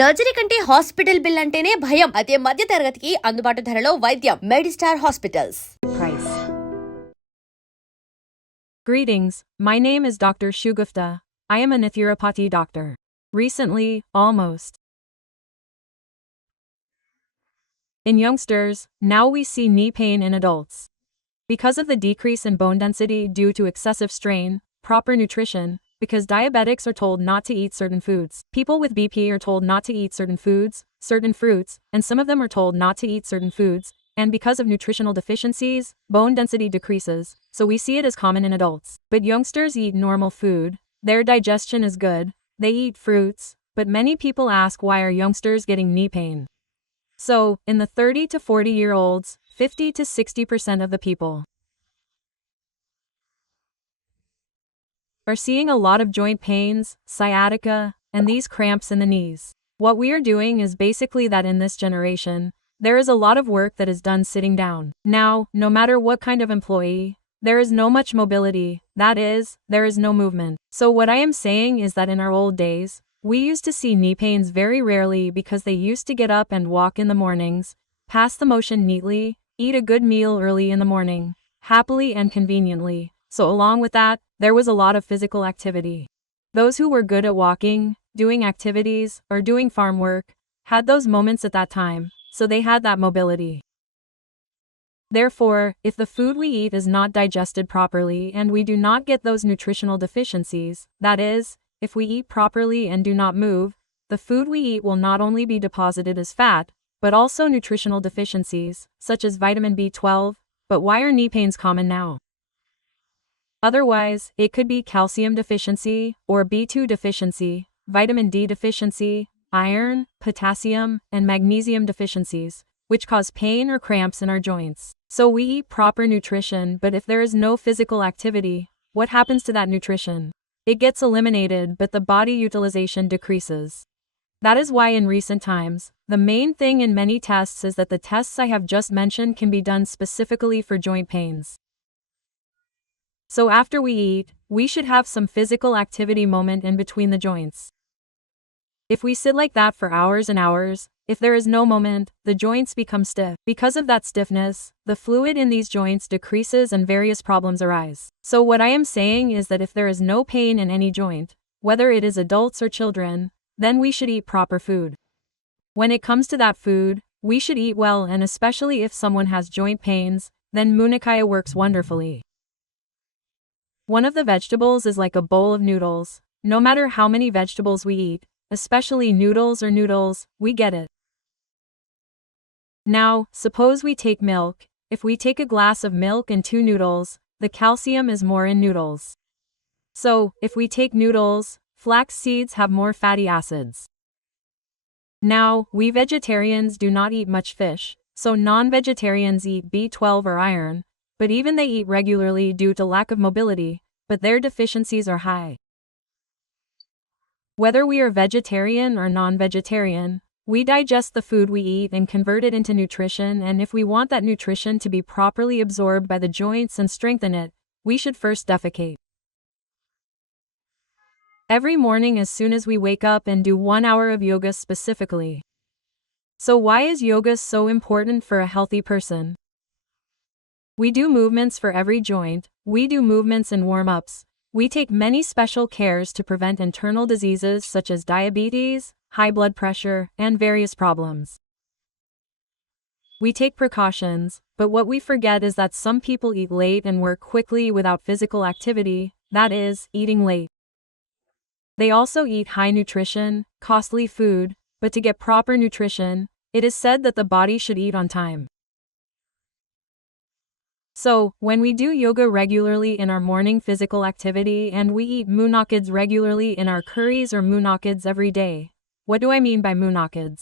Surgery కంటే hospital bill అంటేనే భయం. అదే మధ్య తరగతికి అందుబాటు ధరలో వైద్యం. Medistar hospitals. Price. Greetings, my name is Dr. Shaguftha. I am a naturopathy doctor. Recently, almost. In youngsters, now we see knee pain in adults. Because of the decrease in bone density due to excessive strain, proper nutrition, because diabetics are told not to eat certain foods. People with BP are told not to eat certain foods, certain fruits, and some of them are told not to eat certain foods, and because of nutritional deficiencies, bone density decreases, so we see it as common in adults. But youngsters eat normal food, their digestion is good, they eat fruits, but many people ask why are youngsters getting knee pain? So, in the 30 to 40-year-olds, 50 to 60% of the people are seeing a lot of joint pains, sciatica, and these cramps in the knees. What we are doing is basically that in this generation, there is a lot of work that is done sitting down. Now, no matter what kind of employee, there is no much mobility, that is, there is no movement. So what I am saying is that in our old days, we used to see knee pains very rarely because they used to get up and walk in the mornings, pass the motion neatly, eat a good meal early in the morning, happily and conveniently. So along with that, there was a lot of physical activity. Those who were good at walking, doing activities, or doing farm work, had those moments at that time, so they had that mobility. Therefore, if the food we eat is not digested properly and we do not get those nutritional deficiencies, that is, if we eat properly and do not move, the food we eat will not only be deposited as fat, but also nutritional deficiencies, such as vitamin B12, but why are knee pains common now? Otherwise, it could be calcium deficiency, or B2 deficiency, vitamin D deficiency, iron, potassium, and magnesium deficiencies, which cause pain or cramps in our joints. So we eat proper nutrition, but if there is no physical activity, what happens to that nutrition? It gets eliminated, but the body utilization decreases. That is why in recent times, the main thing in many tests is that the tests I have just mentioned can be done specifically for joint pains. So after we eat, we should have some physical activity moment in between the joints. If we sit like that for hours and hours, if there is no moment, the joints become stiff. Because of that stiffness, the fluid in these joints decreases and various problems arise. So what I am saying is that if there is no pain in any joint, whether it is adults or children, then we should eat proper food. When it comes to that food, we should eat well, and especially if someone has joint pains, then munakaya works wonderfully. One of the vegetables is like a bowl of noodles. No matter how many vegetables we eat, especially noodles, we get it. Now, suppose we take milk. If we take a glass of milk and 2 noodles, the calcium is more in noodles. So, if we take noodles, flax seeds have more fatty acids. Now, we vegetarians do not eat much fish, so non-vegetarians eat B12 or iron, but even they eat regularly due to lack of mobility, but their deficiencies are high. Whether we are vegetarian or non-vegetarian, we digest the food we eat and convert it into nutrition, and if we want that nutrition to be properly absorbed by the joints and strengthen it, we should first defecate. Every morning as soon as we wake up and do 1 hour of yoga specifically. So why is yoga so important for a healthy person? We do movements for every joint, we do movements and warm-ups, we take many special cares to prevent internal diseases such as diabetes, high blood pressure, and various problems. We take precautions, but what we forget is that some people eat late and work quickly without physical activity, that is, eating late. They also eat high nutrition, costly food, but to get proper nutrition, it is said that the body should eat on time. So, when we do yoga regularly in our morning physical activity and we eat munakids regularly in our curries or munakids every day. What do I mean by munakids?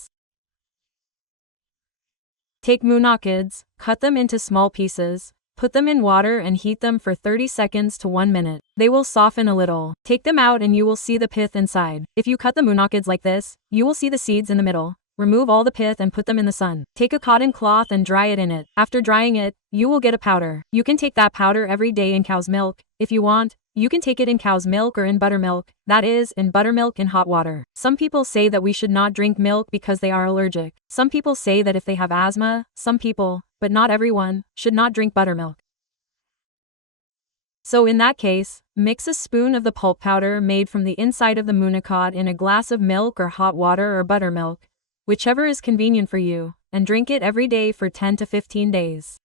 Take munakids, cut them into small pieces, put them in water and heat them for 30 seconds to 1 minute. They will soften a little. Take them out and you will see the pith inside. If you cut the munakids like this, you will see the seeds in the middle. remove all the pith and put them in the sun. Take a cotton cloth and dry it in it. After drying it, you will get a powder. You can take that powder every day in cow's milk. If you want, you can take it in cow's milk or in buttermilk, that is, in buttermilk in hot water. Some people say that we should not drink milk because they are allergic. Some people say that if they have asthma, some people, but not everyone, should not drink buttermilk. So in that case, mix a spoon of the pulp powder made from the inside of the munakot in a glass of milk or hot water or buttermilk, whichever is convenient for you, and drink it every day for 10 to 15 days.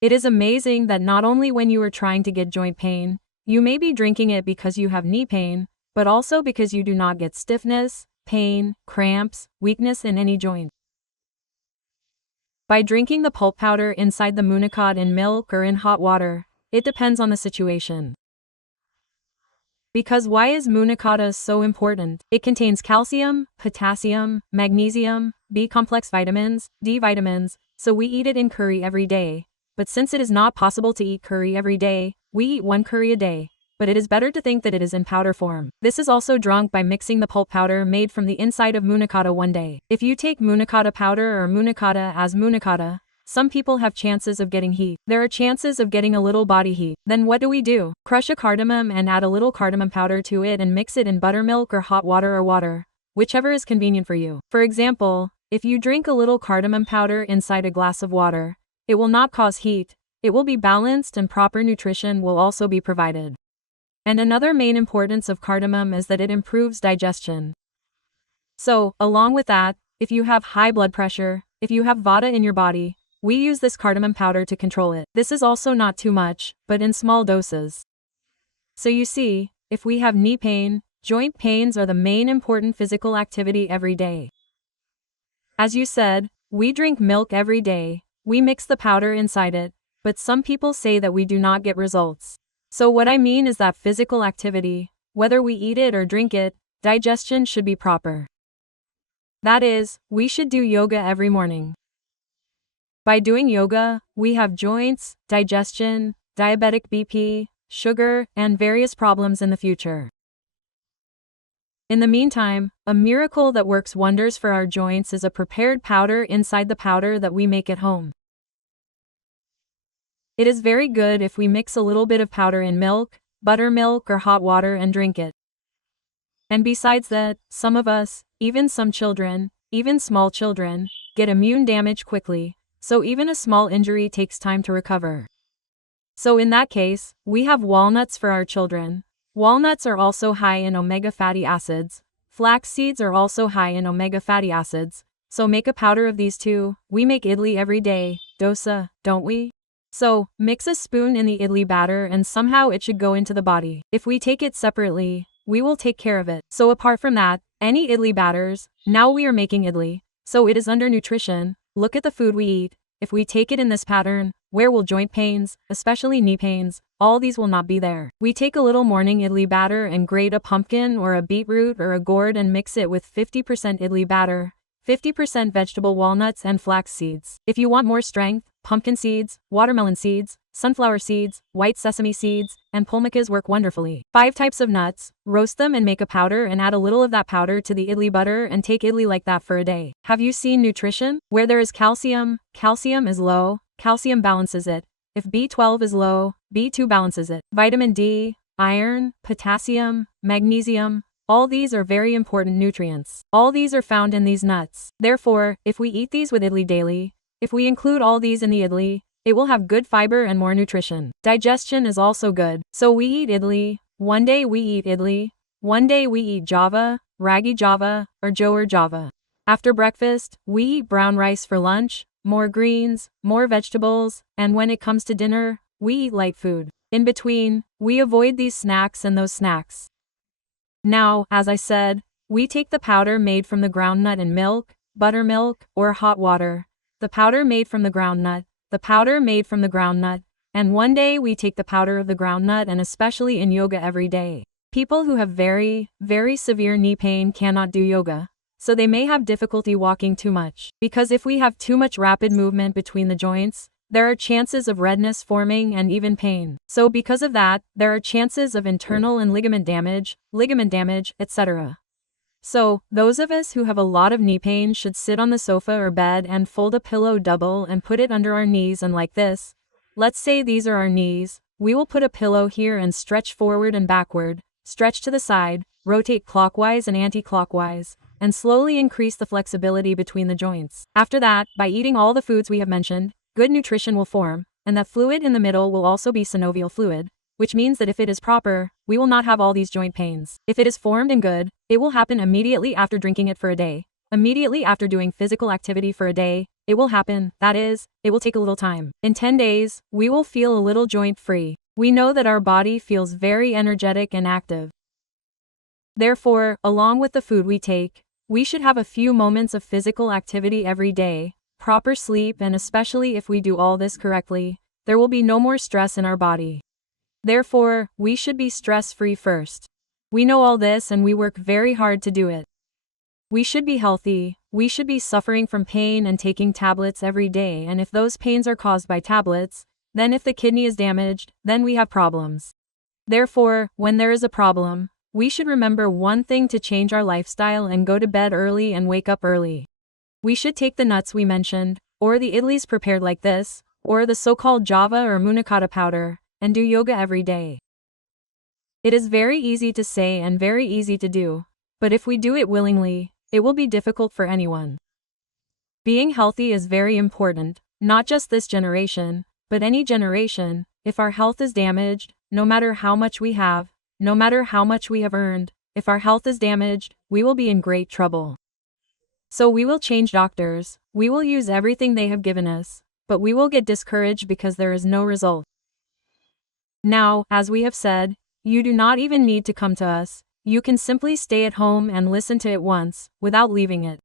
It is amazing that not only when you are trying to get joint pain, you may be drinking it because you have knee pain, but also because you do not get stiffness, pain, cramps, weakness in any joint. By drinking the pulp powder inside the munakot in milk or in hot water, it depends on the situation. Because why is munakata so important? It contains calcium, potassium, magnesium, B-complex vitamins, D vitamins, so we eat it in curry every day. But since it is not possible to eat curry every day, we eat one curry a day. But it is better to think that it is in powder form. This is also drunk by mixing the pulp powder made from the inside of munakata one day. If you take munakata powder or munakata as munakata, some people have chances of getting heat. There are chances of getting a little body heat. Then what do? Crush a cardamom and add a little cardamom powder to it and mix it in buttermilk or hot water or water, whichever is convenient for you. For example, if you drink a little cardamom powder inside a glass of water, it will not cause heat, it will be balanced and proper nutrition will also be provided. And another main importance of cardamom is that it improves digestion. So, along with that, if you have high blood pressure, if you have vata in your body, we use this cardamom powder to control it. This is also not too much, but in small doses. So you see, if we have knee pain, joint pains are the main important physical activity every day. As you said, we drink milk every day. We mix the powder inside it, but some people say that we do not get results. So what I mean is that physical activity, whether we eat it or drink it, digestion should be proper. That is, we should do yoga every morning. By doing yoga, we have joints, digestion, diabetic BP, sugar, and various problems in the future. In the meantime, a miracle that works wonders for our joints is a prepared powder inside the powder that we make at home. It is very good if we mix a little bit of powder in milk, buttermilk, or hot water and drink it. And besides that, some of us, even some children, even small children, get immune damage quickly, so even a small injury takes time to recover. So in that case, we have walnuts for our children. Walnuts are also high in omega fatty acids. Flax seeds are also high in omega fatty acids. So make a powder of these two. We make idli every day, dosa, don't we? So, mix a spoon in the idli batter and somehow it should go into the body. If we take it separately, we will take care of it. So apart from that, any idli batters, now we are making idli. So it is under nutrition. Look at the food we eat. If we take it in this pattern, where will joint pains, especially knee pains, all these will not be there. We take a little morning idli batter and grate a pumpkin or a beetroot or a gourd and mix it with 50% idli batter, 50% vegetable walnuts and flax seeds. If you want more strength, pumpkin seeds, watermelon seeds, sunflower seeds, white sesame seeds, and pulmikas work wonderfully. 5 types of nuts, roast them and make a powder and add a little of that powder to the idli butter and take idli like that for a day. Have you seen nutrition? Where there is calcium, calcium is low, calcium balances it. If B12 is low, B2 balances it. Vitamin D, iron, potassium, magnesium, all these are very important nutrients. All these are found in these nuts. Therefore, if we eat these with idli daily, if we include all these in the idli, it will have good fiber and more nutrition. Digestion is also good. So we eat idli, one day we eat idli, one day we eat java, ragi java, or jowar java. After breakfast, we eat brown rice for lunch, more greens, more vegetables, and when it comes to dinner, we eat light food. In between, we avoid these snacks and those snacks. Now, as I said, we take the powder made from the groundnut in milk, buttermilk, or hot water, the powder made from the groundnut, the powder made from the groundnut, and one day we take the powder of the groundnut and especially in yoga every day. People who have very, very severe knee pain cannot do yoga, so they may have difficulty walking too much. Because if we have too much rapid movement between the joints, there are chances of redness forming and even pain. So because of that, there are chances of internal and ligament damage, etc. So, those of us who have a lot of knee pain should sit on the sofa or bed and fold a pillow double and put it under our knees and like this. Let's say these are our knees. We will put a pillow here and stretch forward and backward, stretch to the side, rotate clockwise and anti-clockwise, and slowly increase the flexibility between the joints. After that, by eating all the foods we have mentioned, good nutrition will form, and that fluid in the middle will also be synovial fluid, which means that if it is proper, we will not have all these joint pains. If it is formed and good, it will happen immediately after drinking it for a day. Immediately after doing physical activity for a day, it will happen, that is, it will take a little time. In 10 days, we will feel a little joint free. We know that our body feels very energetic and active. Therefore, along with the food we take, we should have a few moments of physical activity every day, proper sleep, and especially if we do all this correctly, there will be no more stress in our body. Therefore, we should be stress-free first. We know all this and we work very hard to do it. We should be healthy, we should be suffering from pain and taking tablets every day, and if those pains are caused by tablets, then if the kidney is damaged, then we have problems. Therefore, when there is a problem, we should remember one thing: to change our lifestyle and go to bed early and wake up early. We should take the nuts we mentioned, or the idlis prepared like this, or the so-called java or munakata powder, and do yoga every day. It is very easy to say and very easy to do, but if we do it willingly, it will be difficult for anyone. Being healthy is very important, not just this generation, but any generation. If our health is damaged, no matter how much we have, no matter how much we have earned, if our health is damaged, we will be in great trouble. So we will change doctors, we will use everything they have given us, but we will get discouraged because there is no result. Now, as we have said, you do not even need to come to us, you can simply stay at home and listen to it once, without leaving it.